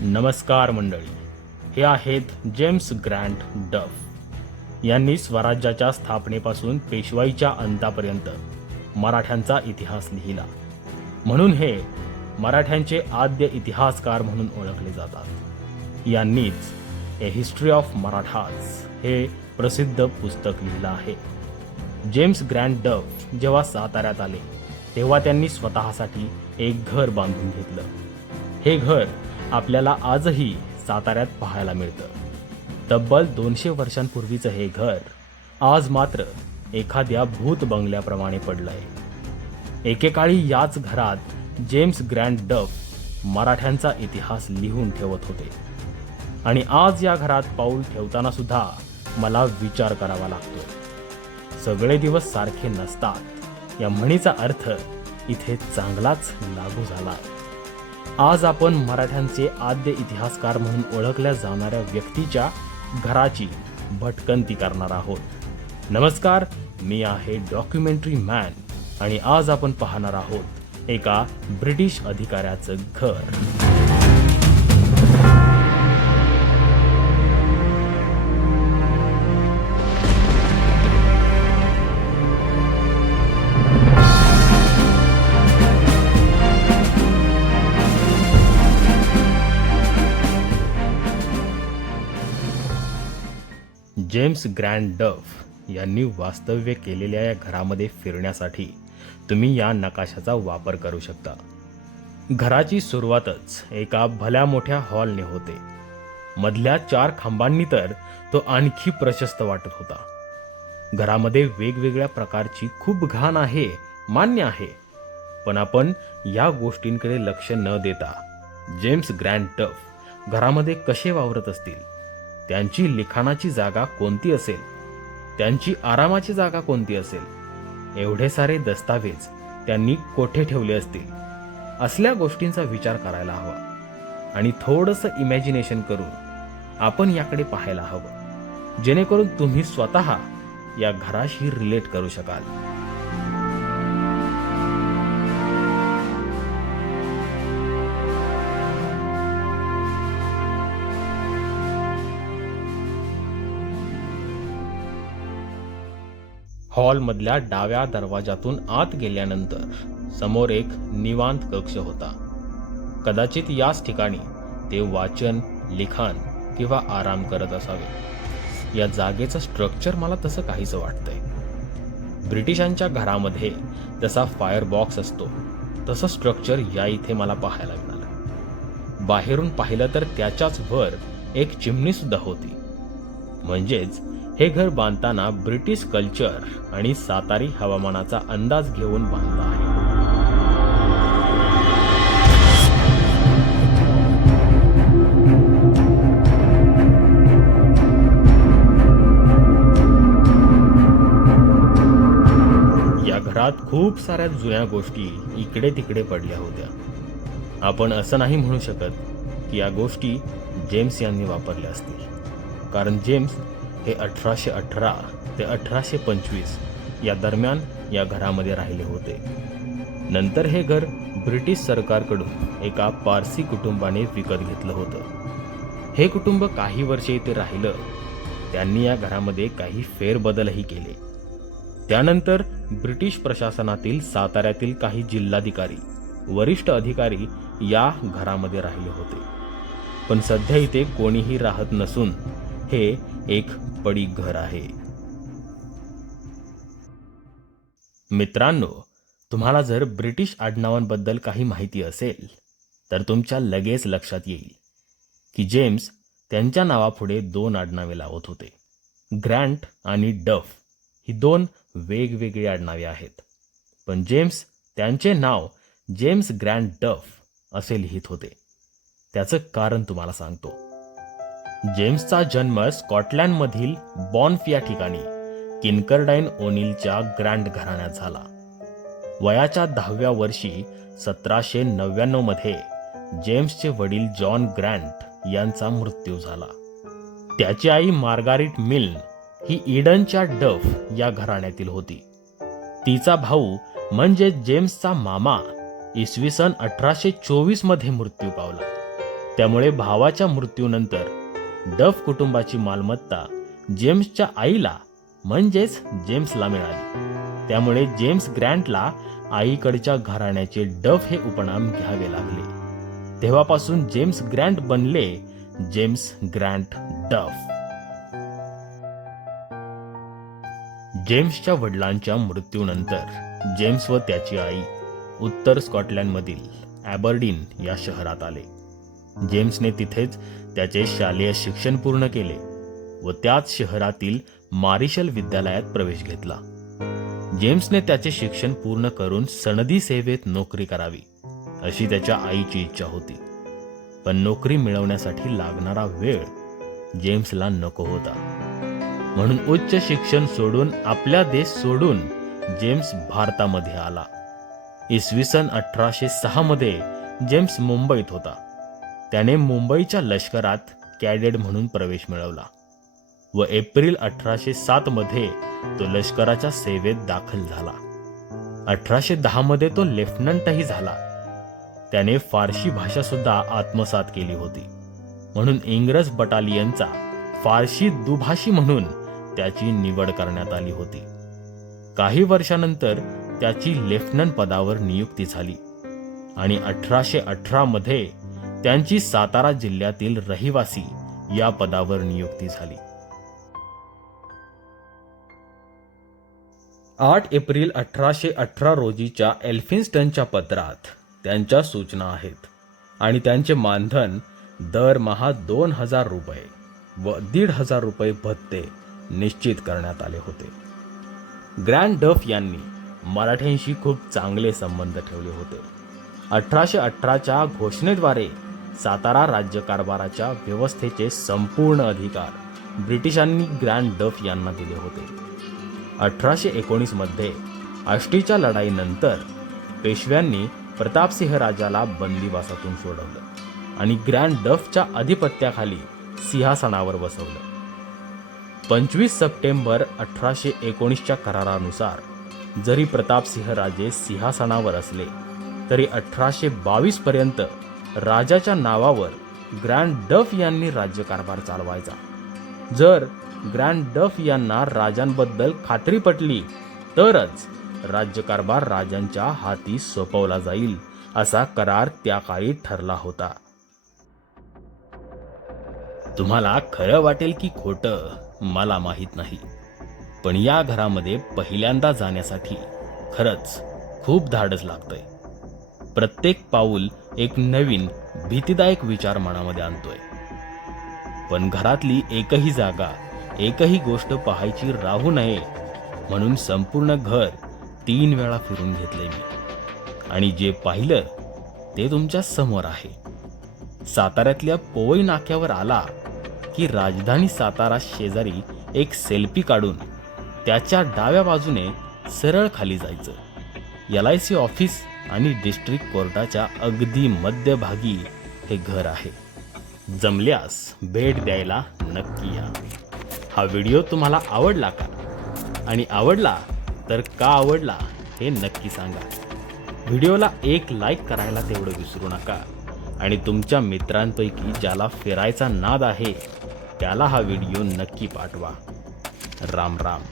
नमस्कार मंडळी, हे आहेत जेम्स ग्रँट डफ यांनी स्वराज्याच्या स्थापनेपासून पेशवाईच्या अंतापर्यंत मराठ्यांचा इतिहास लिहिला. म्हणून हे मराठ्यांचे आद्य इतिहासकार म्हणून ओळखले जातात. यांनीच ए हिस्ट्री ऑफ मराठाज हे प्रसिद्ध पुस्तक लिहिलं आहे. जेम्स ग्रँट डफ जेव्हा साताऱ्यात आले तेव्हा त्यांनी स्वतःसाठी एक घर बांधून घेतलं. हे घर आपल्याला आजही साताऱ्यात पाहायला मिळतं. तब्बल 200 वर्षांपूर्वीचं हे घर आज मात्र एखाद्या भूत बंगल्याप्रमाणे पडलंय. एकेकाळी याच घरात जेम्स ग्रँट डफ मराठ्यांचा इतिहास लिहून ठेवत होते आणि आज या घरात पाऊल ठेवताना सुद्धा मला विचार करावा लागतो. सगळे दिवस सारखे नसतात या म्हणीचा अर्थ इथे चांगलाच लागू झाला. आज आपण मराठ्यांचे आद्य इतिहासकार म्हणून ओळखल्या जाणाऱ्या व्यक्तीच्या घराची भटकंती करणार आहोत. नमस्कार, मी आहे डॉक्युमेंटरी मॅन आणि आज आपण पाहणार आहोत एका ब्रिटिश अधिकाऱ्याचं घर. जेम्स ग्रँट डफ यांनी वास्तव्य केलेल्या या घरामध्ये फिरण्यासाठी तुम्ही या नकाशाचा वापर करू शकता. घराची सुरुवातच एका भल्या मोठ्या हॉलने होते. मधल्या 4 खांबांनी तर तो आणखी प्रशस्त वाटत होता. घरामध्ये वेगवेगळ्या प्रकारची खूप घाण आहे, मान्य आहे, पण आपण या गोष्टींकडे लक्ष न देता जेम्स ग्रँट डफ घरामध्ये कसे वावरत असतील, त्यांची लिखाणाची जागा कोणती असेल, त्यांची आरामाची जागा कोणती असेल, एवढे सारे दस्तावेज त्यांनी कोठे ठेवले असतील, असल्या गोष्टींचा विचार करायला हवा आणि थोडंसं इमॅजिनेशन करून आपण याकडे पाहायला हवं, जेणेकरून तुम्ही स्वतः या घराशी रिलेट करू शकाल. हॉलमधल्या डाव्या दरवाजातून आत गेल्यानंतर समोर एक निवांत कक्ष होता. कदाचित याच ठिकाणी ते वाचन, लिखाण किंवा आराम करत असावे. या जागेचं स्ट्रक्चर मला तसं काहीसं वाटतंय. ब्रिटिशांच्या घरामध्ये जसा फायर बॉक्स असतो तसं स्ट्रक्चर या इथे मला पाहायला मिळालं. बाहेरून पाहिलं तर त्याच्याच वर एक चिमणी सुद्धा होती. म्हणजेच हे घर बांधताना ब्रिटिश कल्चर आणि सातारी हवामानाचा अंदाज घेऊन बांधलं आहे. या घरात खूप साऱ्या जुन्या गोष्टी इकडे तिकडे पडल्या होत्या. आपण असं नाही म्हणू शकत की या गोष्टी जेम्स यांनी वापरल्या असतील, कारण जेम्स हे 1818 ते 1825 या दरम्यान या घरामध्ये राहिले होते. नंतर हे घर ब्रिटिश सरकारकडून एका पारसी कुटुंबाने विकत घेतलं होतं. हे कुटुंब काही वर्षे इथे राहिलं. त्यांनी या घरामध्ये काही फेरबदलही केले. त्यानंतर ब्रिटिश प्रशासनातील साताऱ्यातील काही जिल्हाधिकारी, वरिष्ठ अधिकारी या घरामध्ये राहिले होते. पण सध्या इथे कोणीही राहत नसून हे एक पडीक घर आहे. मित्रांनो, तुम्हाला जर ब्रिटिश आडनावांबद्दल काही माहिती असेल तर तुमच्या लगेच लक्षात येईल की जेम्स त्यांच्या नावापुढे 2 आडनावे लावत होते. ग्रँट आणि डफ ही 2 वेगवेगळी आडनावे आहेत, पण जेम्स त्यांचे नाव जेम्स ग्रँट डफ असे लिहित होते. त्याचं कारण तुम्हाला सांगतो. जेम्सचा जन्म स्कॉटलँडमधील बॉन्फ या ठिकाणी किनकरडाइन ओनिलच्या ग्रँट घराण्यात झाला. वयाच्या 10व्या वर्षी 1799 मध्ये जेम्सचे वडील जॉन ग्रँट यांचा मृत्यू झाला. त्याची आई मार्गारेट मिल्न ही ईडनच्या डफ या घराण्यातील होती. तिचा भाऊ म्हणजे जेम्सचा मामा इसवी सन 1824 मध्ये मृत्यू पावला. त्यामुळे भावाच्या मृत्यूनंतर डफ कुटुंबाची मालमत्ता जेम्सच्या आईला म्हणजेच जेम्सला मिळाली. त्यामुळे जेम्स ग्रँटला आईकडच्या घराण्याचे डफ हे उपनाम घ्यावे लागले. तेव्हापासून जेम्स ग्रँट बनले जेम्स ग्रँट डफ. जेम्सच्या वडिलांच्या मृत्यूनंतर जेम्स व त्याची आई उत्तर स्कॉटलंडमधील ॲबरडीन या शहरात आले. जेम्सने तिथेच त्याचे शालेय शिक्षण पूर्ण केले व त्याच शहरातील मारिशल विद्यालयात प्रवेश घेतला. जेम्सने त्याचे शिक्षण पूर्ण करून सनदी सेवेत नोकरी करावी अशी त्याच्या आईची इच्छा होती. पण नोकरी मिळवण्यासाठी लागणारा वेळ जेम्सला नको होता. म्हणून उच्च शिक्षण सोडून आपला देश सोडून जेम्स भारतामध्ये आला. इसवी सन 1806 मध्ये जेम्स मुंबईत होता. त्याने मुंबईच्या लष्करात कॅडेट म्हणून प्रवेश मिळवला व एप्रिल 1807 मध्ये तो लष्कराच्या सेवेत दाखल झाला. 1810 मध्ये तो लेफ्टनंटही झाला. त्याने फारशी भाषा सुद्धा आत्मसात केली होती. म्हणून इंग्रज बटालियनचा फारशी दुभाषी म्हणून त्याची निवड करण्यात आली होती. काही वर्षानंतर त्याची लेफ्टनंट पदावर नियुक्ती झाली आणि 1818 मध्ये त्यांची सातारा जिल्ह्यातील रहिवासी या पदावर नियुक्ती झाली. 8 एप्रिल 1818 रोजीच्या एल्फिन्स्टनच्या पत्रात त्यांच्या सूचना आहेत आणि त्यांचे मानधन दरमहा 2000 रुपये व 1500 रुपये भत्ते निश्चित करण्यात आले होते. ग्रँट डफ यांनी मराठ्यांशी खूप चांगले संबंध ठेवले होते. 1818च्या घोषणेद्वारे सातारा राज्यकारभाराच्या व्यवस्थेचे संपूर्ण अधिकार ब्रिटिशांनी ग्रँट डफ यांना दिले होते. 1819 मध्ये आष्टीच्या लढाईनंतर पेशव्यांनी प्रतापसिंह राजाला बंदिवासातून सोडवलं आणि ग्रँट डफच्या अधिपत्याखाली सिंहासनावर बसवलं. 25 सप्टेंबर 1819च्या करारानुसार जरी प्रतापसिंह राजे सिंहासनावर असले तरी 1822 पर्यंत राजाच्या नावावर ग्रँट डफ यांनी राज्यकारभार चालवायचा. जर ग्रँट डफ यांना राजांबद्दल खात्री पटली तरच राज्यकारभार राजांच्या हाती सोपवला जाईल असा करार त्या काळी ठरला होता. तुम्हाला खरं वाटेल की खोटं मला माहित नाही, पण या घरामध्ये पहिल्यांदा जाण्यासाठी खरंच खूप धाडस लागतंय. प्रत्येक पाऊल एक नवीन भीतीदायक विचार मनामध्ये आणतोय. पण घरातली एकही जागा, एकही गोष्ट पाहायची राहू नये म्हणून संपूर्ण घर 3 वेळा फिरून घेतले मी आणि जे पाहिलं ते तुमच्या समोर आहे. साताऱ्यातल्या पोवई नाक्यावर आला की राजधानी सातारा शेजारी एक सेल्फी काढून त्याच्या डाव्या बाजूने सरळ खाली जायचं. LIC ऑफिस आणि डिस्ट्रिक्ट कोर्टाच्या अगदी मध्यभागी हे घर आहे. जमल्यास भेट द्यायला नक्की या. हा व्हिडिओ तुम्हाला आवडला का? आणि आवडला तर का आवडला हे नक्की सांगा. व्हिडिओला एक लाईक करायला तेवढं विसरू नका आणि तुमच्या मित्रांपैकी ज्याला फिरायचा नाद आहे त्याला हा व्हिडिओ नक्की पाठवा. राम राम.